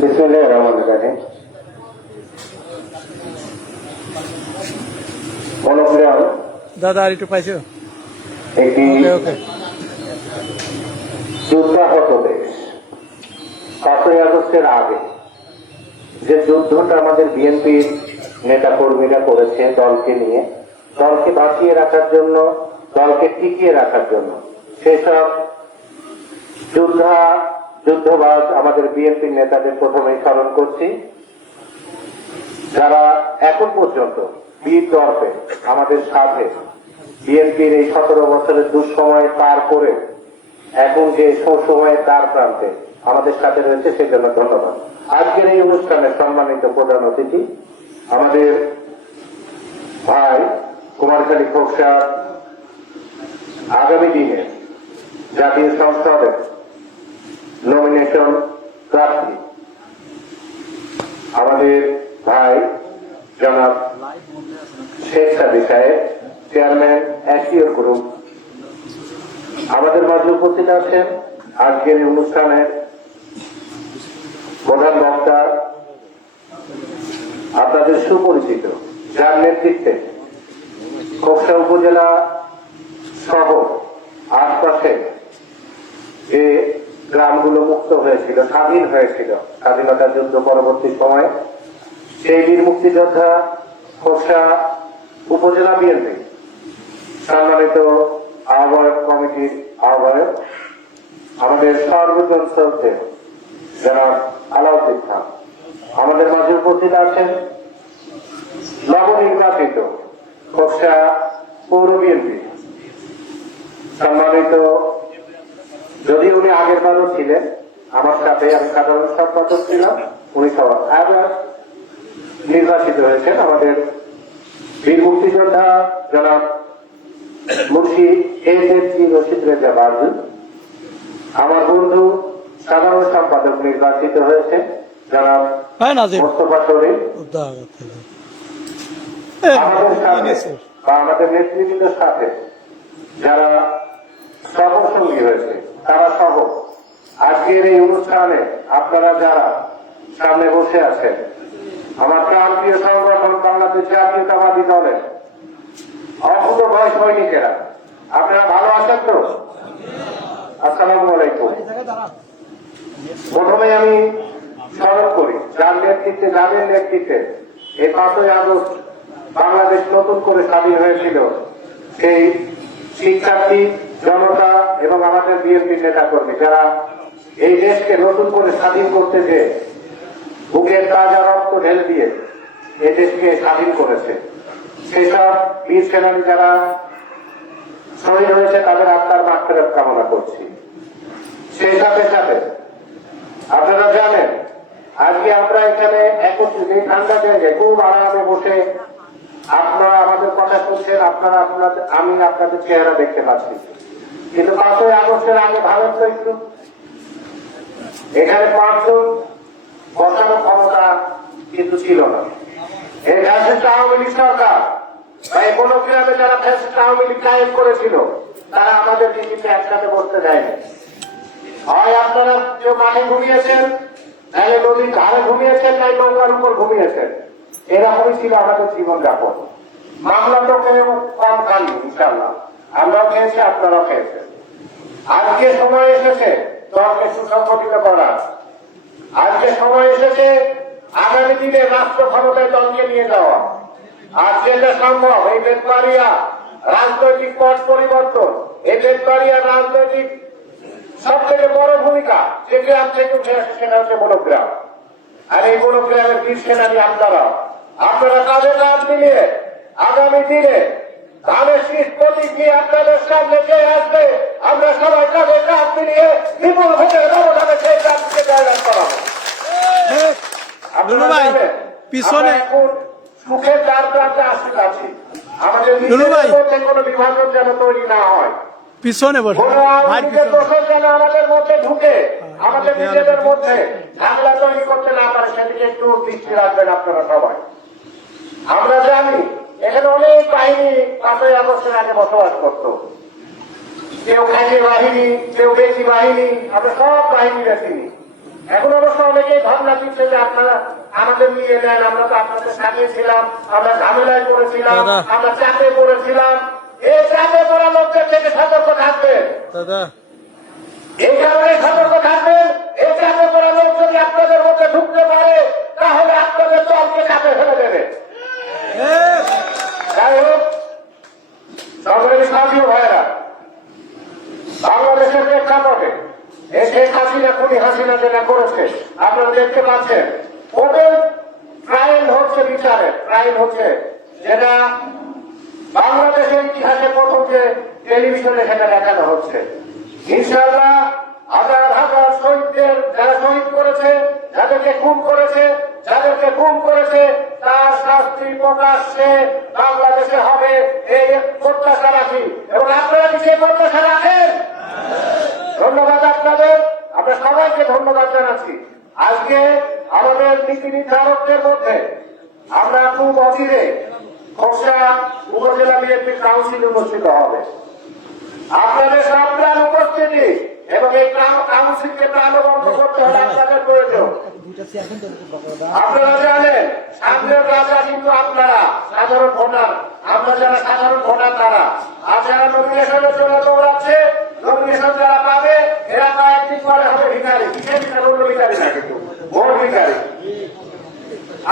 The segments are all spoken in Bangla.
বিসমিল্লাহ রহমান রাহিম। মনোপ্রিয়াম দাদা আর একটু পাইছো? একটি ওকে ওকে যুদ্ধাহত দেশ পাঁচই আগস্টের আগে যে যুদ্ধটা আমাদের বিএনপির নেতা কর্মীরা করেছে দলকে নিয়ে দলকে বাঁচিয়ে রাখার জন্য দলকে টিকিয়ে রাখার জন্য সেসব যুদ্ধা যুদ্ধবাজ আমাদের বিএনপির নেতাদের প্রথমেই স্মরণ করছি। যারা এখন পর্যন্ত বীর আমাদের সাথে বিএনপির এই সতেরো বছরের দুঃসময় পার করে এখন যে সময়ের দ্বার প্রান্তে আমাদের সাথে রয়েছে সেজন্য ধন্যবাদ। আজকের এই অনুষ্ঠানে সম্মানিত প্রধান অতিথি আমাদের ভাই কুমারখালী খোকসা আগামী দিনে জাতীয় সংসদের নমিনেশন প্রার্থী। আমাদের ভাই জনাব শেখ সাদি সাহেব, চেয়ারম্যান অ্যাসিওর গ্রুপ। আমাদের মাঝে উপস্থিত আছেন আজকের এই অনুষ্ঠানের প্রধান বক্তা, আপনাদের সুপরিচিত যার নেতৃত্বে খোকসা উপজেলা সহ আশপাশে যে গ্রামগুলো মুক্ত হয়েছিল, স্বাধীন হয়েছিল। স্বাধীনতা যুদ্ধ পরবর্তী সময়ে। সেই বীর মুক্তিযোদ্ধা খোকসা উপজেলা বিএনপি, সম্মানিত আহ্বায়ক কমিটির আহ্বায়ক, আমাদের সর্বজন শ্রদ্ধে জনাব আলাউদ্দিন খান। আমাদের মাঝে উপস্থিত আছেন নবনির্বাচিত খোসা পৌর বিএনপি, সম্মানিত যদি উনি আগের বারও ছিলেন আমার সাথে আমি সাধারণ সম্পাদক ছিলাম উনি সবার আবার নির্বাচিত হয়েছেন। আমাদের বীর মুক্তিযোদ্ধা জনাব Munshi S S G Rashid Reza Barju আমার বন্ধু সাধারণ সম্পাদক নির্বাচিত হয়েছে জনাব মোস্তফা শরীফ। আমাদের সাথে বা আমাদের নেতৃবৃন্দের সাথে যারা সহসঙ্গী হয়েছে তারা সহ। আজকের এই অনুষ্ঠানে আপনারা যারা সামনে বসে আছেন, আমার প্রান্তীয় সংগঠন বাংলাদেশ জাতীয়তাবাদী দলের অভূত ভয় সৈনিকেরা, আপনারা ভালো আছেন তো? আসসালামু আলাইকুম। প্রথমে আমি স্মরণ করি, যার নেতৃত্বে, যাদের নেতৃত্বে এই পাঁচই আগস্ট বাংলাদেশ নতুন করে স্বাধীন হয়েছিল, সেই শিক্ষার্থী জনতা এবং আমাদের বিএনপি নেতা কর্মী যারা এই দেশকে নতুন করে স্বাধীন করতে যে বুকের তাজা রক্ত ঢেলে দিয়ে এই দেশকে স্বাধীন করেছে। সেসব বীর সেনানী যারা শহীদ হয়েছে, তাদের আত্মার মাত্রার কামনা করছি। সেই সাথে সাথে আপনারা জানেন, আজকে আমরা এখানে একত্রিত, এই ঠান্ডা জায়গায় খুব আরামে বসে আপনারা আমাদের কথা শুনছেন, আপনারা আপনাদের, আমি আপনাদের চেহারা দেখতে পাচ্ছি। কিন্তু পাঁচই আগস্টের আগে ভারত তো একটু এখানে পাঁচজন বসানো ক্ষমতা কিন্তু ছিল না। এই ফ্যাসিস্ট আওয়ামী লীগ সরকার বা ক্লাবে যারা ফ্যাসিস্ট আওয়ামী লীগ কায়েম করেছিল, তারা আমাদের একসাথে বসতে দেয়নি। হয় আপনারা কেউ মাঠে ঘুমিয়েছেন নদীর ধারে ঘুমিয়েছেন নৌকার উপর ঘুমিয়েছেন। এরকমই ছিল আমাদের জীবন যাপন মামলা তো কেউ কম খাননি ইনশাল্লাহ আমরাও খেয়েছি, আপনারাও খেয়েছেন। আজকে সময় এসেছে দলকে সুসংগঠিত করা। আজকে সময় এসেছে, আগামী দিনে রাষ্ট্র ক্ষমতায় দলকে নিয়ে যাওয়া। আর যেটা সম্ভব, এই বেতবাড়িয়া রাজনৈতিক পথ পরিবর্তন। এই বেতবাড়িয়া রাজনৈতিক সব থেকে বড় ভূমিকা, যে গ্রাম থেকে উঠে আসে সেটা হচ্ছে বনগ্রাম আর এই বনগ্রামের বীর সেনানী আপনারা আপনারা কাঁধে কাঁধ মিলিয়ে আগামী দিনে ধানের শীষ প্রতীক নিয়ে আপনাদের সামনে যে আসবে। আমরা সবাই কাঁধে কাঁধ মিলিয়ে বিপুল ভোটে ব্যবধানে সেই কাজকে জয়লাভ করাবো। পিছনে- এখন সুখের প্রান্তে আসতে যাচ্ছি আমাদের মধ্যে কোনো বিভাজন যেন তৈরি না হয়। পিছনে বসে কোন আওয়ামী লীগের দোষর যেন আমাদের মধ্যে ঢুকে আমাদের নিজেদের মধ্যে ঝামেলা তৈরি করতে না পারে সেদিকে একটু দৃষ্টি রাখবেন আপনারা সবাই। আমরা জানি এখানে অনেক বাহিনী পাঁচই আগস্টের আগে বসবাস করত। কেউ খালি বাহিনী কেউ বেশি বাহিনী আমরা সব বাহিনী চিনি অবশ্য অনেকেই ভাবনা চিন্তা যে আপনারা আমাদের নিয়ে নেন আমরা তো আপনাদের সাথে ছিলাম আমরা ঝামেলায় পড়েছিলাম আমরা চাপে পড়েছিলাম। এই চাপে পড়া লোকদের থেকে সতর্ক থাকবেন। এই কারণে সতর্ক থাকবেন এই চাপে পড়া লোক যদি আপনাদের মধ্যে ঢুকতে পারে তাহলে আপনাদের দলকে চাপে ফেলে দেবে যাই হোক সংগ্রামী সাথী ও ভাইয়েরা বাংলাদেশের প্রেক্ষাপটে এই শেখ হাসিনা খুনি হাসিনা যেটা করেছে আপনারা দেখতে পাচ্ছেন ওদের ট্রায়াল হচ্ছে বিচারে ট্রায়াল হচ্ছে যেটা বাংলাদেশের ইতিহাসে প্রথম যে টেলিভিশনে সেটা দেখানো হচ্ছে। ইনশাআল্লাহ হাজার হাজার শহীদদের যারা শহীদ করেছে, যাদেরকে খুন করেছে, যাদেরকে খুন করেছে, তার শাস্তি প্রকাশ্যে বাংলাদেশে হবে এই প্রত্যাশা রাখি। এবং আপনারা কি সেই প্রত্যাশা ধন্যবাদ আপনাদের। আমরা সবাইকে ধন্যবাদ জানাচ্ছি। আজকে আমাদের নীতি নির্ধারকদের মধ্যে আমরা খুব অচিরে খসড়া উপজেলা বিএনপি কাউন্সিল অনুষ্ঠিত হবে। আপনাদের সন্তান উপস্থিতি এবং এই কাউন্সিলকে প্রাণবন্ত করতে হলে আপনাদের প্রয়োজন। আপনারা জানেন, সামনের রাজা কিন্তু আপনারা, সাধারণ ভোটার। আমরা যারা সাধারণ ভোটার, তারা। আর যারা নমিনেশনের জন্য দৌড়াচ্ছে। নমিনেশন যারা পাবে, এরা কয়েকদিন পরে হবে কিসের ভিখারি? অন্য ভিখারি না কিন্তু ভোট ভিখারি।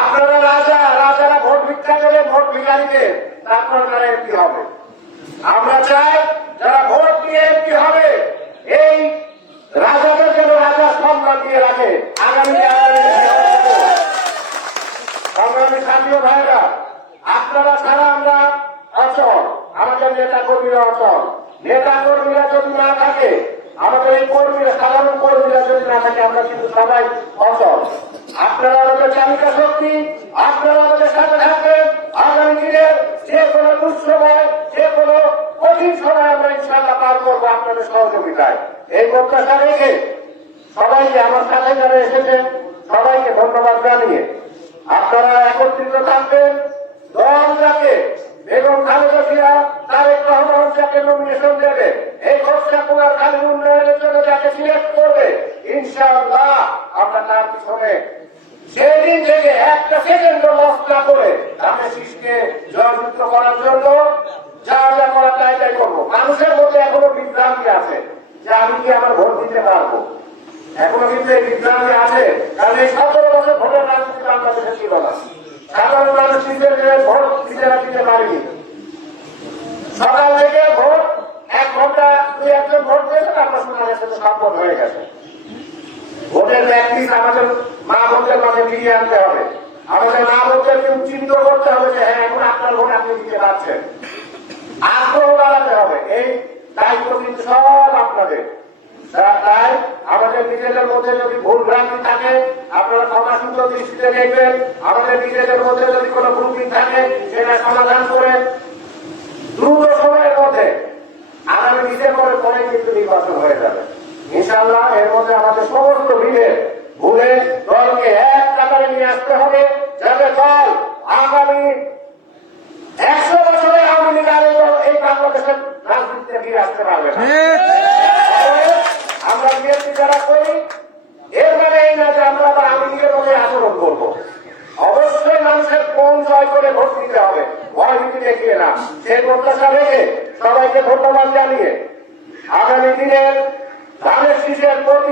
আপনারা রাজা, রাজারা ভোট ভিক্ষা করে ভোট ভিখারিতে তারপর তারা এমপি হবে। আমরা চাই যারা ভোট দিয়ে এমপি হবে, এই রাজাদের যেন রাজা সম্মান দিয়ে রাখে। আগামী সংগ্রামী সাথীয় ভাইরা আপনারা ছাড়া আমরা অচল, আমাদের নেতা কর্মীরা অচল নেতা কর্মীরা যদি না থাকে আমাদের এই কর্মীরা সাধারণ কর্মীরা যদি না থাকে আমরা কিন্তু সবাই অচল আপনারা আমাদের চালিকা শক্তি, আপনারা আমাদের সাথে থাকবেন। আগামী দিনের যে কোনো দুঃসময় যে কোনো কঠিন সময় আমরা ইনশাল্লাহ পার করব আপনাদের সহযোগিতায়। এই প্রত্যাশা রেখে সবাইকে আমার সাথে যারা এসেছেন, সবাইকে ধন্যবাদ জানিয়ে আপনারা একত্রিত থাকবেন দল যাকে বেগম খালেদা জিয়া তারেক রহমান যাকে নমিনেশন দেবে এই খরচা কুমার খালি উন্নয়নের জন্য যাকে সিলেক্ট করবে ইনশাআল্লাহ আমরা তার পিছনে সেদিন থেকে একটা সেকেন্ড লস না করে ধানের শীষকে জয়যুক্ত করার জন্য যা যা করা তাই তাই করব। মানুষের মধ্যে এখনও বিভ্রান্তি আছে যে আমি কি আমার ভোট দিতে পারব? এখনও কিন্তু এই বিভ্রান্তি আছে। কারণ এই সতেরো বছর ভোটের রাজনীতি বাংলাদেশে ছিল না। সাধারণ মানুষ নিজের ভোট নিজেরা দিতে পারেনি। সকাল থেকে ভোট এক ঘণ্টা দুই একজন ভোট দিয়েছেন আপনার শোনা গেছে সম্পদ হয়ে গেছে। ভোটের প্র্যাকটিস আমাদের মা বোনদের মাঝে ফিরিয়ে আনতে হবে। আমাদের মা বোনদেরকে উচ্চিত করতে হবে যে হ্যাঁ এখন আপনার ভোট আপনি দিতে পারছেন। আগ্রহ বাড়াতে হবে। এই দায়িত্ব কিন্তু সব আপনাদের। তাই আমাদের নিজেদের মধ্যে যদি ভুল ভ্রান্তি থাকে, আপনারা ক্ষমা সুন্দর দৃষ্টিতে দেখবেন। আমাদের নিজেদের মধ্যে যদি কোনো গ্রুপিং থাকে, সেটা সমাধান করে দ্রুত সময়ের মধ্যে আগামী ডিসেম্বরের পরে কিন্তু নির্বাচন হয়ে যাবে। ইনশাআল্লাহ, এর মধ্যে আমাদের সমস্ত ভিড়ে ভুলে দলকে এক কাতারে নিয়ে আসতে হবে। আগামী একশো বছরে আওয়ামী লীগ আর এই বাংলাদেশের রাজনীতিতে ফিরে আসতে পারবে না। আমরা বিএনপি যারা করি এর মানে এই না যে আমরা আবার আওয়ামী লীগের মধ্যে আচরণ করব। অবশ্যই মানুষের কোন জয় করে ভোট দিতে হবে। ভয় ভীতি দেখিয়ে না। সেই প্রত্যাশা রেখে সবাইকে ধন্যবাদ জানিয়ে আগামী দিনের ধানের